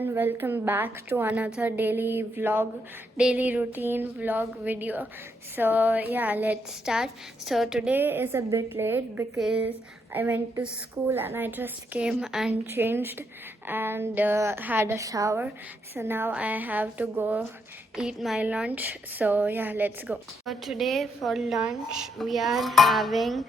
everyone, welcome back to another daily routine vlog video. So yeah, let's start. So today is a bit late because I went to school and I just came and changed and had a shower. So now I have to go eat my lunch. So yeah, let's go. So today for lunch we are having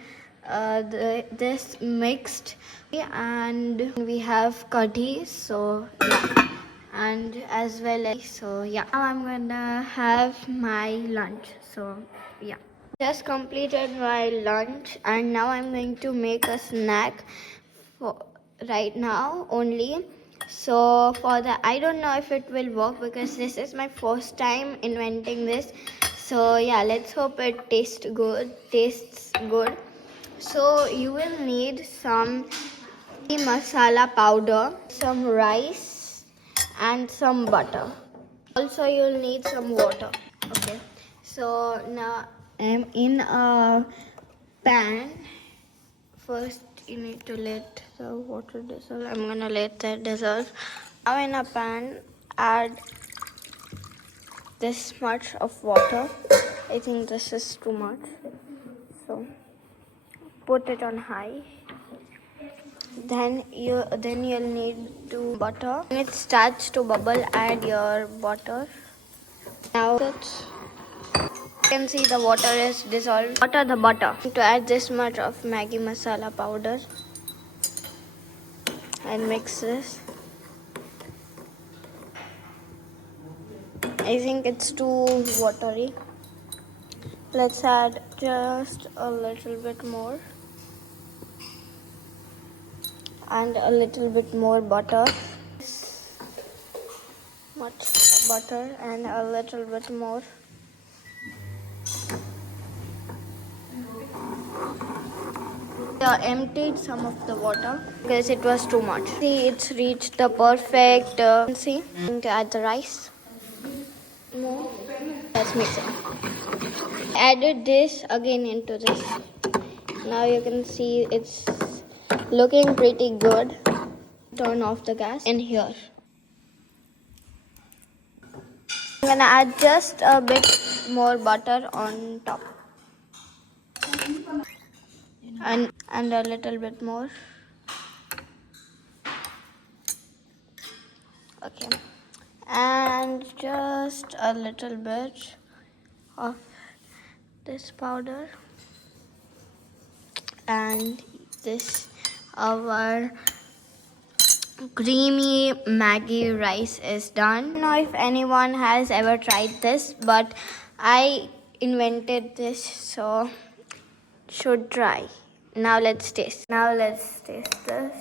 this mixed, and we have curry, so yeah, and as well as, so yeah, now I'm gonna have my lunch. So yeah, just completed my lunch and now I'm going to make a snack for right now only. So for the, I don't know if it will work because this is my first time inventing this. So yeah, let's hope it tastes good. So you will need some masala powder, some rice and some butter. Also you'll need some water. Okay. So now I'm in a pan. First you need to let the water dissolve. I'm gonna let that dissolve. Now in a pan add this much of water. I think this is too much. So put it on high. Then you'll need to butter. When it starts to bubble, add your butter. Now you can see the water is dissolved. Butter the butter. To add this much of Maggi masala powder and mix this. I think it's too watery. Let's add just a little bit more. And a little bit more butter. Much butter and a little bit more. I emptied some of the water because it was too much. See, it's reached the perfect. See, I'm going to add the rice. More. Let's mix it. Added this again into this. Now you can see it's looking pretty good. Turn off the gas in here. I'm gonna add just a bit more butter on top. And a little bit more. Okay. And just a little bit of this powder. And this our creamy Maggi rice is done. I don't know if anyone has ever tried this, but I invented this, so should try. Now let's taste this.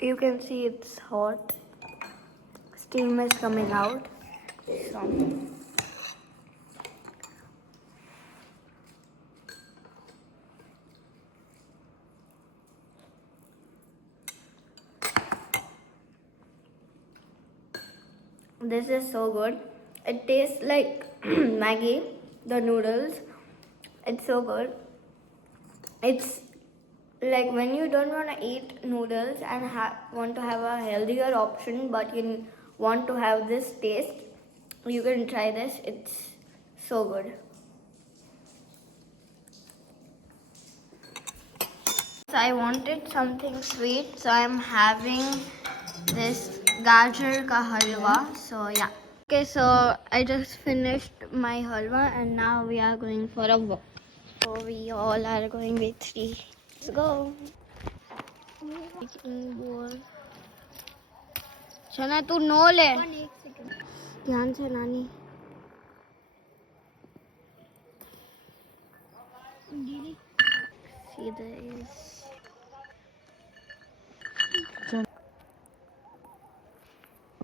You can see it's hot. Steam is coming out. So this is so good. It tastes like Maggi, the noodles. It's so good. It's like when you don't want to eat noodles and want to have a healthier option, but you want to have this taste, you can try this. It's so good. So I wanted something sweet, so I'm having this gajar ka halwa. So yeah. Okay, so I just finished my halwa and now we are going for a walk. So we all are going with 3. Let's go. Shana, तू no ले. ध्यान से नानी. See this.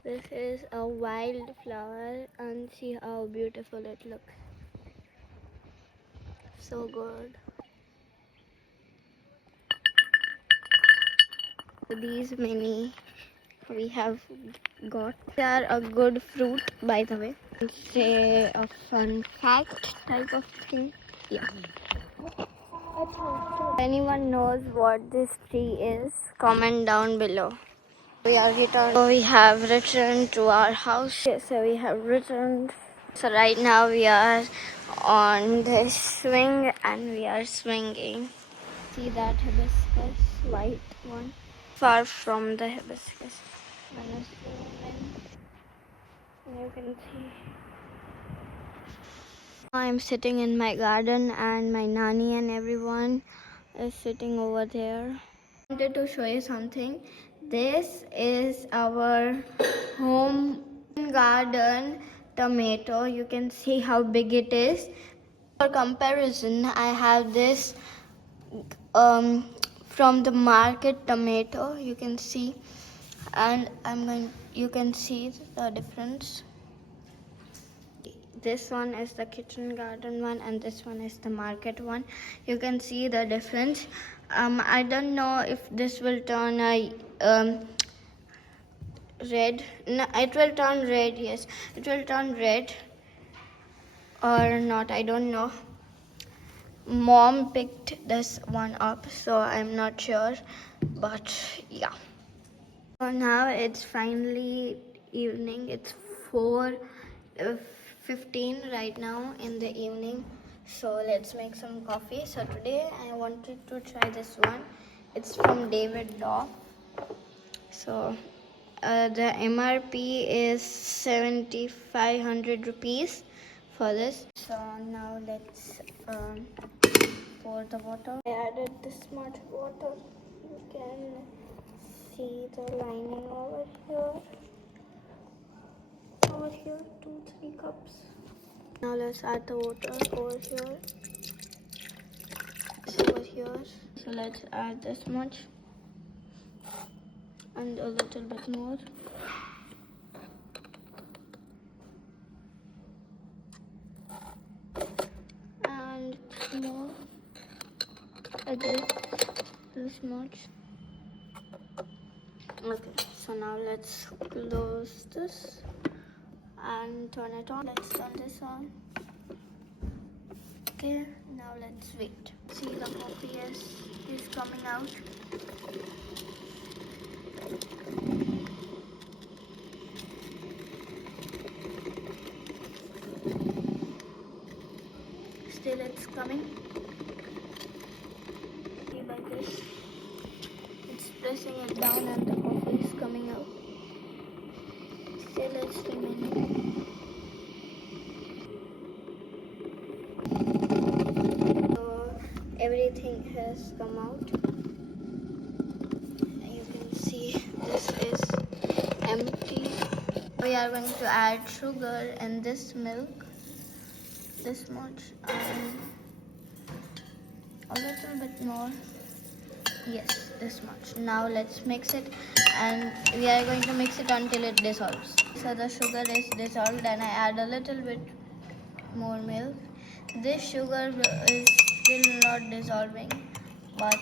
This is a wild flower and see how beautiful it looks. So good. These many we have got. They are a good fruit, by the way. Say a fun fact type of thing. Yeah. If anyone knows what this tree is, comment down below. We are returned. So we have returned to our house. Yes, so we have returned. So right now we are on the swing and we are swinging. See that hibiscus, white one? Far from the hibiscus. And you can see. I'm sitting in my garden and my nanny and everyone is sitting over there. I wanted to show you something. This is our home garden tomato. You can see how big it is. For comparison, I have this from the market tomato. You can see, and you can see the difference. This one is the kitchen garden one and this one is the market one. You can see the difference. I don't know if this will turn a red. No, it will turn red. Yes, it will turn red or not. I don't know. Mom picked this one up, so I'm not sure. But yeah. So now it's finally evening. It's 4:15 right now in the evening. So let's make some coffee. So today I wanted to try this one. It's from David Doff. So the MRP is 7,500 rupees for this. So now let's pour the water. I added this much water. You can see the lining over here. Over here, 2-3 cups. Now let's add the water over here. Over here. So let's add this much and a little bit more. And more. This much. Okay, so now let's close this and turn it on. Let's turn this on. Okay, now let's wait. See, the coffee is coming out. Still it's coming. See, like this. It's pressing it down and the coffee is coming out. Still it's remaining. So everything has come out. You can see this is empty. We are going to add sugar in this milk. This much and a little bit more. Yes, this much. Now let's mix it and we are going to mix it until it dissolves. So the sugar is dissolved and I add a little bit more milk. This sugar is still not dissolving, but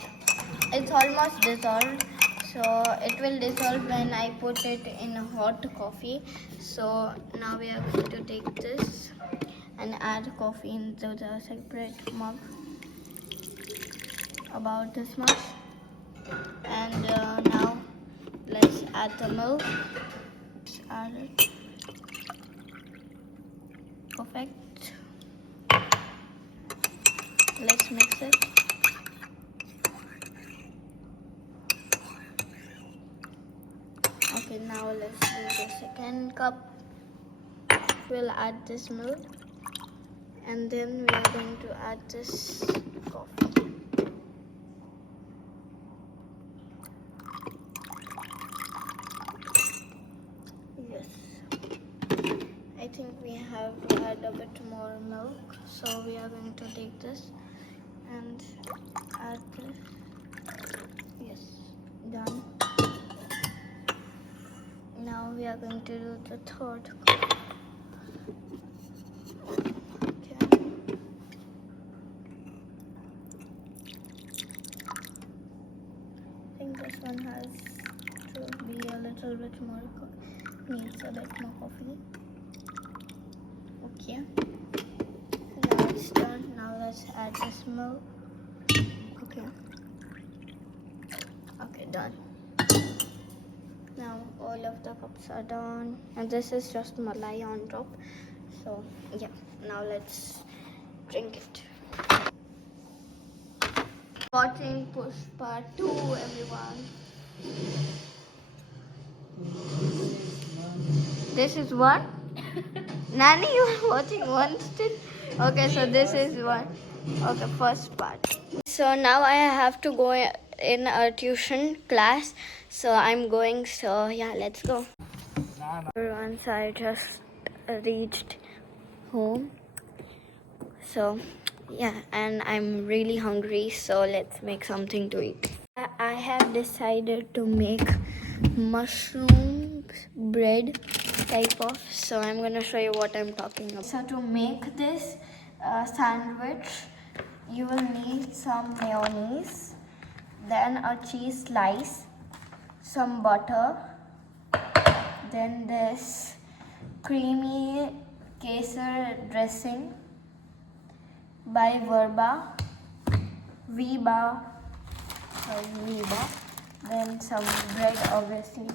it's almost dissolved. So it will dissolve when I put it in hot coffee. So now we are going to take this and add coffee into the separate mug, about this much. And now let's add the milk. Just add it. Perfect. Let's mix it. Okay, now let's do the second cup. We'll add this milk and then we are going to add this coffee. Yes, I think we have to add a bit more milk, so we are going to take this and add this. Yes, done. Now we are going to do the third cup. This one has to be a little bit more, needs a bit more coffee. Okay, now it's done. Now let's add this milk. Okay, done. Now all of the cups are done, and this is just malai on top. So yeah, now let's drink it. Watching Pushpa 2, everyone. This is what? Nani, you are watching one still? Okay, so this is one. Okay, first part. So now I have to go in a tuition class. So I'm going. So yeah, let's go. Once I just reached home. So yeah, and I'm really hungry. So let's make something to eat. I have decided to make mushroom bread type of. So I'm gonna show you what I'm talking about. So to make this sandwich, you will need some mayonnaise, then a cheese slice, some butter, then this creamy kesar dressing by Viva, then some bread obviously,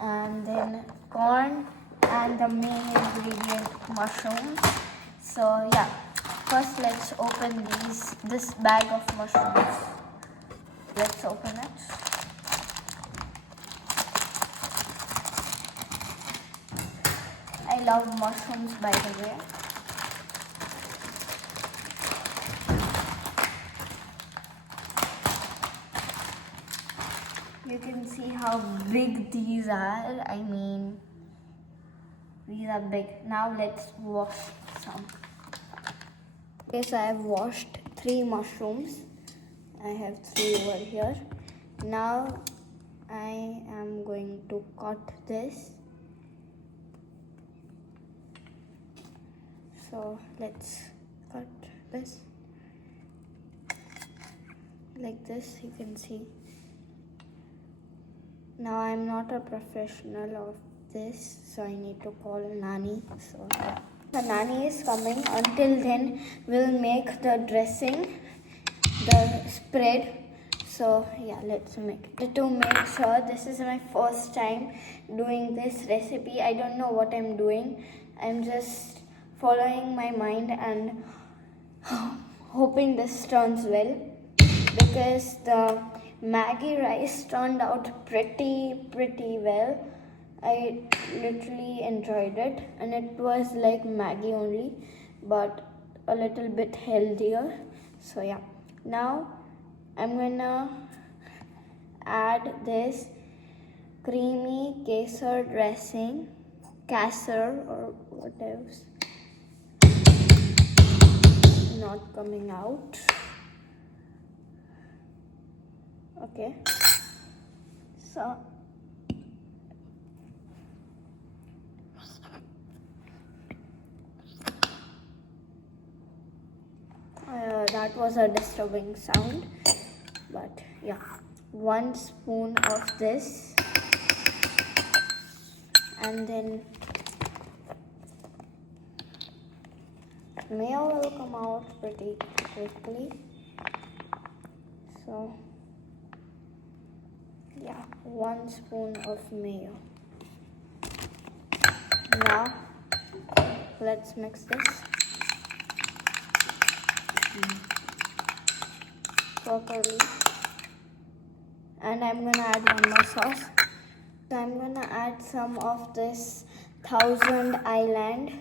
and then corn and the main ingredient mushrooms. So yeah, first let's open this bag of mushrooms. Let's open it. I love mushrooms, by the way. You can see how big these are. I mean, these are big. Now let's wash some. Okay, so I have washed 3 mushrooms. I have 3 over here. Now I am going to cut this. So let's cut this like this, you can see. Now I'm not a professional of this, so I need to call Nani. So the Nani is coming. Until then, we'll make the dressing, the spread. So yeah, let's make it. To make sure, this is my first time doing this recipe. I don't know what I'm doing. I'm just following my mind and hoping this turns well, because the Maggi rice turned out pretty well. I literally enjoyed it, and it was like Maggi only, but a little bit healthier. So yeah, now I'm gonna add this creamy kesar dressing, kasar or what else, not coming out. Okay, so that was a disturbing sound, but yeah, 1 spoon of this, and then mayo will come out pretty quickly. So yeah, 1 spoon of mayo. Now let's mix this properly, and I'm gonna add 1 more sauce. So I'm gonna add some of this Thousand Island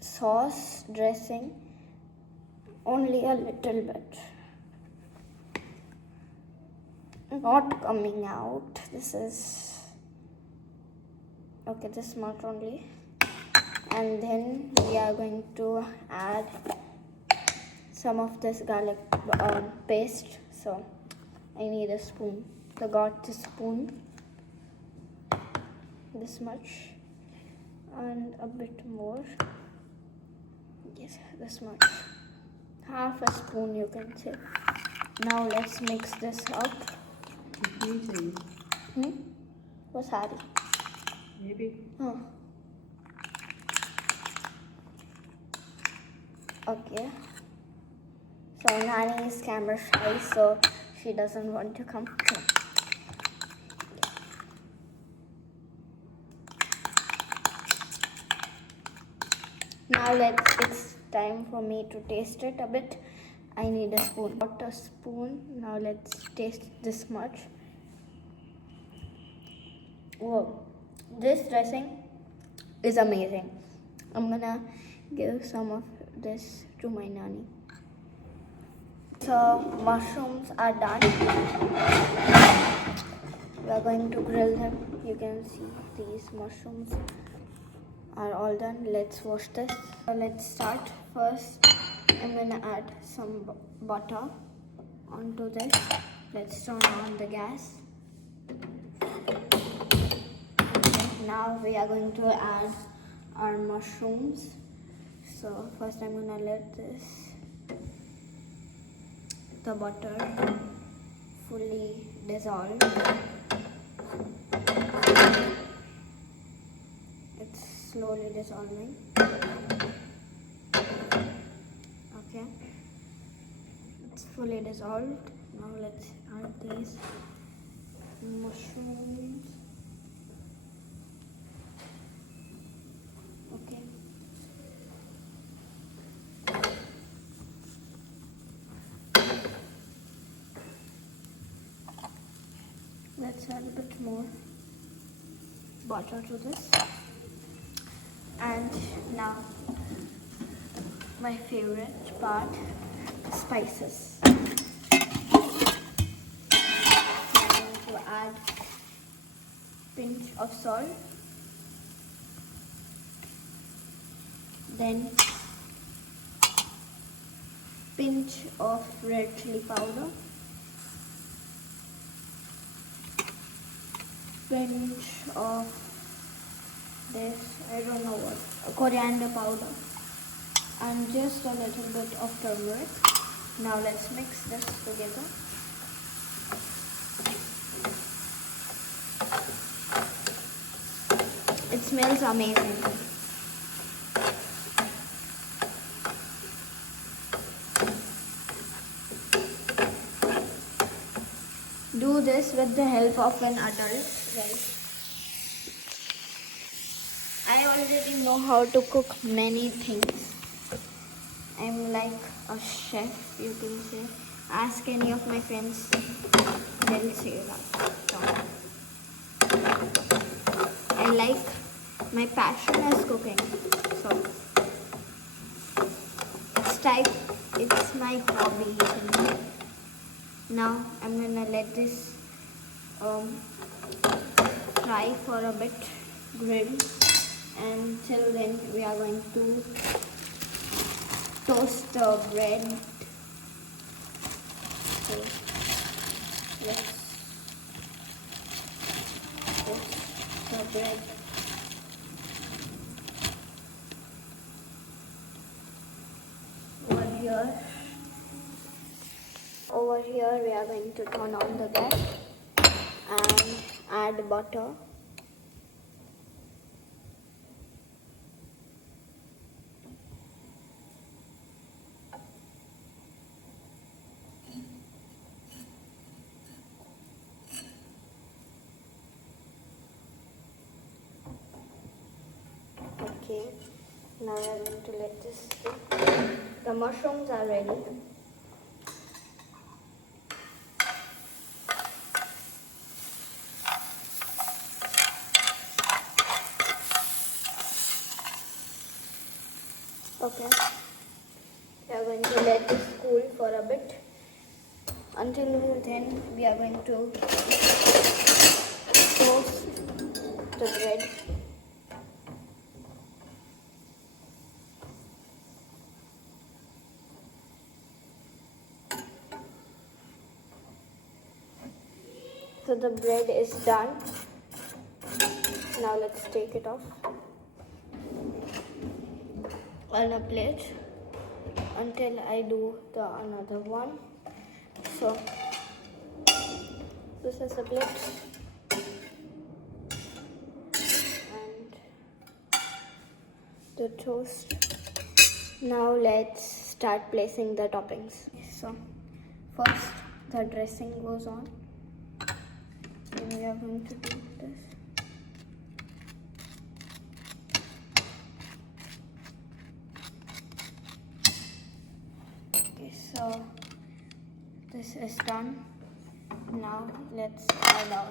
sauce dressing, only a little bit. Not coming out. This is okay, this much only. And then we are going to add some of this garlic paste. So I need a spoon. So got the spoon, this much, and a bit more. Yes, this much. Half a spoon, you can say. Now let's mix this up. What's that? Maybe. Huh. Okay. So Nani is camera shy, so she doesn't want to come. So, Now it's time for me to taste it a bit. I need a spoon. Got a spoon. Now let's taste this much. Whoa, this dressing is amazing. I'm gonna give some of this to my nanny. So mushrooms are done. We are going to grill them. You can see these mushrooms are all done. Let's wash this. So let's start. First, I'm gonna add some butter onto this. Let's turn on the gas. Okay, now we are going to add our mushrooms. So first I'm gonna let the butter fully dissolve. It's slowly dissolving. Okay, it's fully dissolved. Now let's add these mushrooms. Okay. Let's add a bit more butter to this. And now my favorite part, spices. I'm going to add pinch of salt, then pinch of red chili powder, pinch of this, I don't know what, coriander powder, and just a little bit of turmeric. Now let's mix this together. It smells amazing. Do this with the help of an adult, guys. I already know how to cook many things. I'm like a chef, you can say. Ask any of my friends, they'll say that. So, I like, my passion is cooking. So, it's my hobby, you can say. Now, I'm gonna let this fry for a bit, grill. Until then, we are going to toast the bread. So let's toast the bread. Over here we are going to turn on the gas and add butter. Okay, now we are going to let this cook. The mushrooms are ready. Okay, we are going to let this cool for a bit. Until then, we are going to toast the bread. So the bread is done. Now let's take it off on a plate until I do the another one. So this is a plate and the toast. Now let's start placing the toppings. So first the dressing goes on. And we are going to do this. So this is done. Now let's add our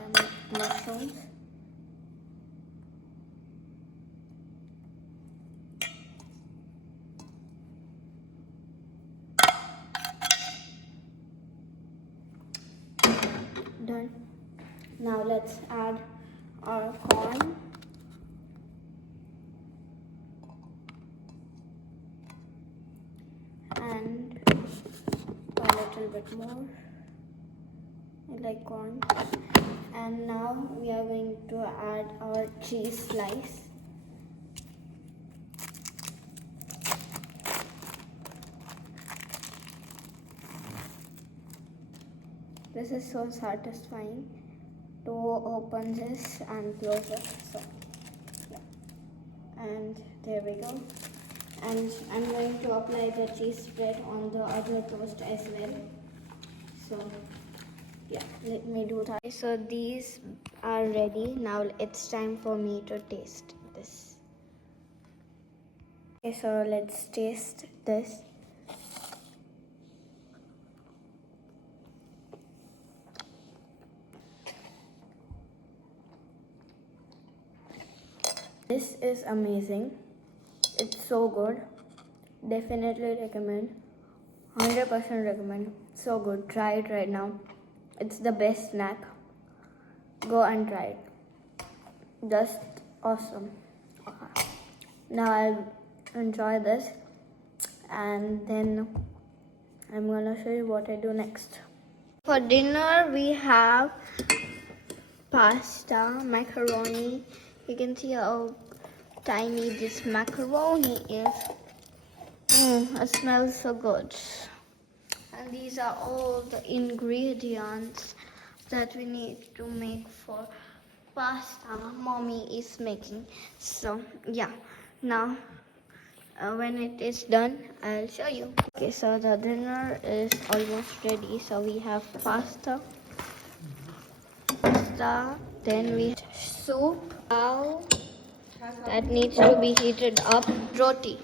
mushrooms. Done. Now let's add our corn. And a little bit more. I like corn. And now we are going to add our cheese slice. This is so satisfying to open this and close it. So, yeah. And there we go. And I'm going to apply the cheese spread on the other toast as well. So, yeah, let me do that. So these are ready. Now it's time for me to taste this. Okay, so let's taste this. This is amazing. It's so good. Definitely recommend. 100% recommend. So good. Try it right now. It's the best snack. Go and try it. Just awesome. Okay. Now I'll enjoy this and then I'm gonna show you what I do next. For dinner we have pasta, macaroni. You can see how tiny this macaroni is. It smells so good. And these are all the ingredients that we need to make for pasta mommy is making. So yeah, now when it is done I'll show you. Okay, so the dinner is almost ready. So we have pasta, then we have soup, that needs to be heated up, roti.